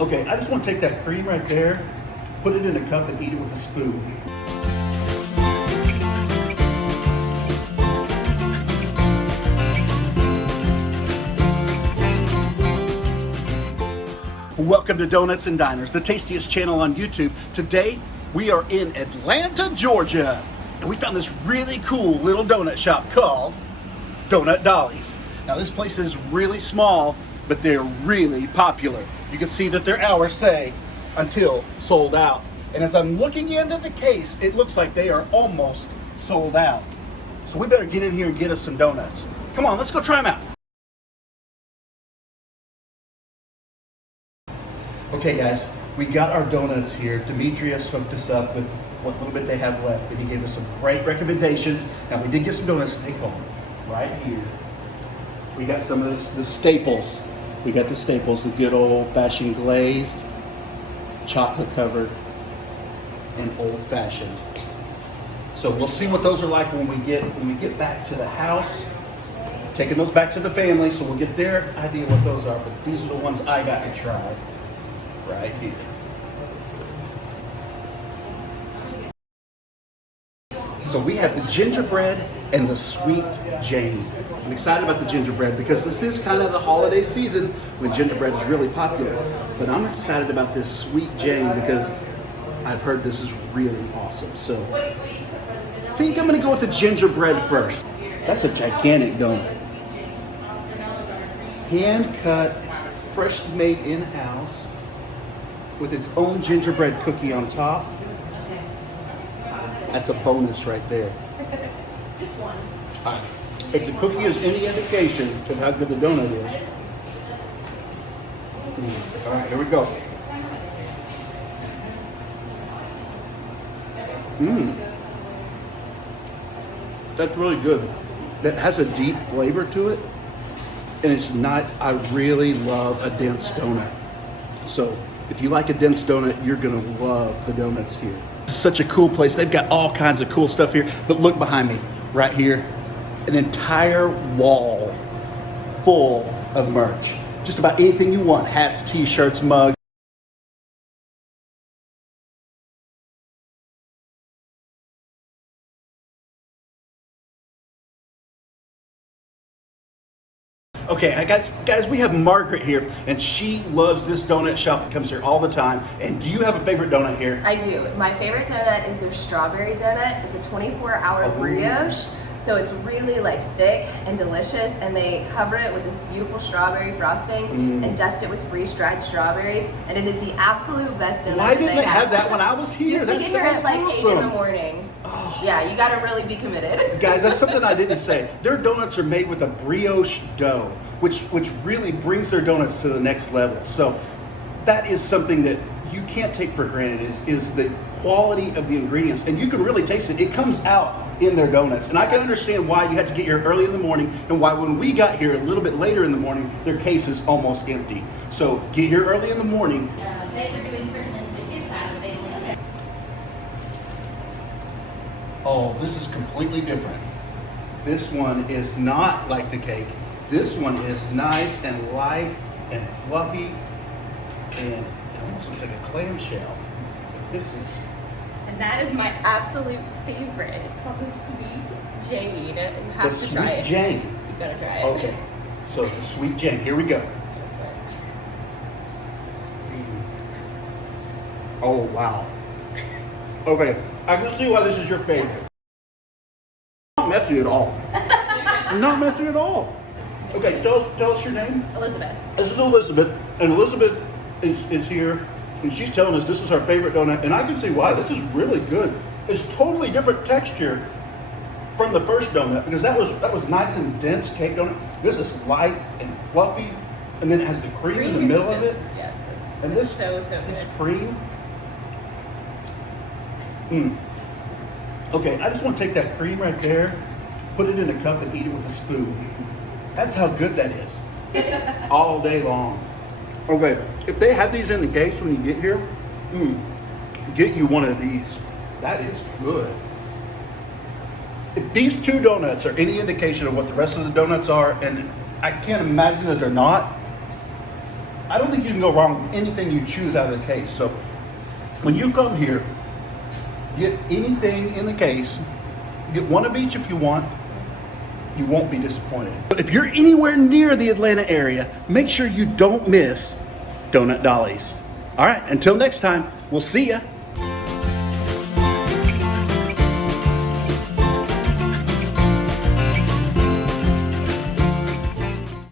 Okay, I just want to take that cream right there, put it in a cup and eat it with a spoon. Welcome to Donuts and Diners, the tastiest channel on YouTube. Today, we are in Atlanta, Georgia, and we found this really cool little donut shop called Donut Dolly's. Now, this place is really small, but they're really popular. You can see that their hours say until sold out. And as I'm looking into the case, it looks like they are almost sold out. So we better get in here and get us some donuts. Come on, let's go try them out. Okay guys, we got our donuts here. Demetrius hooked us up with what little bit they have left, and he gave us some great recommendations. Now we did get some donuts to take home. Right here, we got some of the staples. We got the staples, the good old-fashioned glazed, chocolate covered, and old-fashioned. So we'll see what those are like when we get back to the house. Taking those back to the family, so we'll get their idea what those are. But these are the ones I got to try. Right here. So we have the gingerbread and the sweet Jane. I'm excited about the gingerbread because this is kind of the holiday season when gingerbread is really popular. But I'm excited about this sweet Jane because I've heard this is really awesome. So I think I'm gonna go with the gingerbread first. That's a gigantic donut. Hand cut, fresh made in-house, with its own gingerbread cookie on top. That's a bonus right there. If the cookie is any indication of how good the donut is. All right, here we go. That's really good. That has a deep flavor to it. And it's not, I really love a dense donut. So if you like a dense donut, you're gonna love the donuts here. It's such a cool place. They've got all kinds of cool stuff here. But look behind me, right here, an entire wall full of merch. Just about anything you want, hats, t-shirts, mugs. Okay, guys, we have Margaret here, and she loves this donut shop. It comes here all the time. And do you have a favorite donut here? I do. My favorite donut is their strawberry donut. It's a 24-hour brioche, so it's really like thick and delicious. And they cover it with this beautiful strawberry frosting and dust it with freeze-dried strawberries. And it is the absolute best donut. Why didn't they have that when I was here? You can get here at like 8 in the morning. Oh. Yeah, you gotta really be committed. Guys, that's something I didn't say. Their donuts are made with a brioche dough, which really brings their donuts to the next level. So that is something that you can't take for granted is the quality of the ingredients. And you can really taste it. It comes out in their donuts. And I can understand why you had to get here early in the morning and why when we got here a little bit later in the morning, their case is almost empty. So get here early in the morning. They're doing Christmas to his side of the family. Oh, this is completely different. This one is not like the cake. This one is nice and light and fluffy, and it almost looks like a clamshell. This is... And that is my absolute favorite. It's called the Sweet Jane. You have to try it. The Sweet Jane. You gotta try it. Okay, so the Sweet Jane. Here we go. Oh, wow. Okay, I can see why this is your favorite. Not messy at all. Not messy at all. Okay, tell us your name. Elizabeth. This is Elizabeth, and Elizabeth is here, and she's telling us this is her favorite donut, and I can see why. This is really good. It's totally different texture from the first donut, because that was nice and dense cake donut. This is light and fluffy, and then it has the cream in the middle of it. Yes, And it's this so good. This cream. Okay, I just want to take that cream right there, put it in a cup and eat it with a spoon. That's how good that is. All day long. Okay, if they have these in the case when you get here, get you one of these. That is good. If these two donuts are any indication of what the rest of the donuts are, and I can't imagine that they're not, I don't think you can go wrong with anything you choose out of the case. So when you come here, get anything in the case. Get one of each if you want. You won't be disappointed. But if you're anywhere near the Atlanta area, make sure you don't miss Donut Dolly's. All right, until next time, we'll see ya.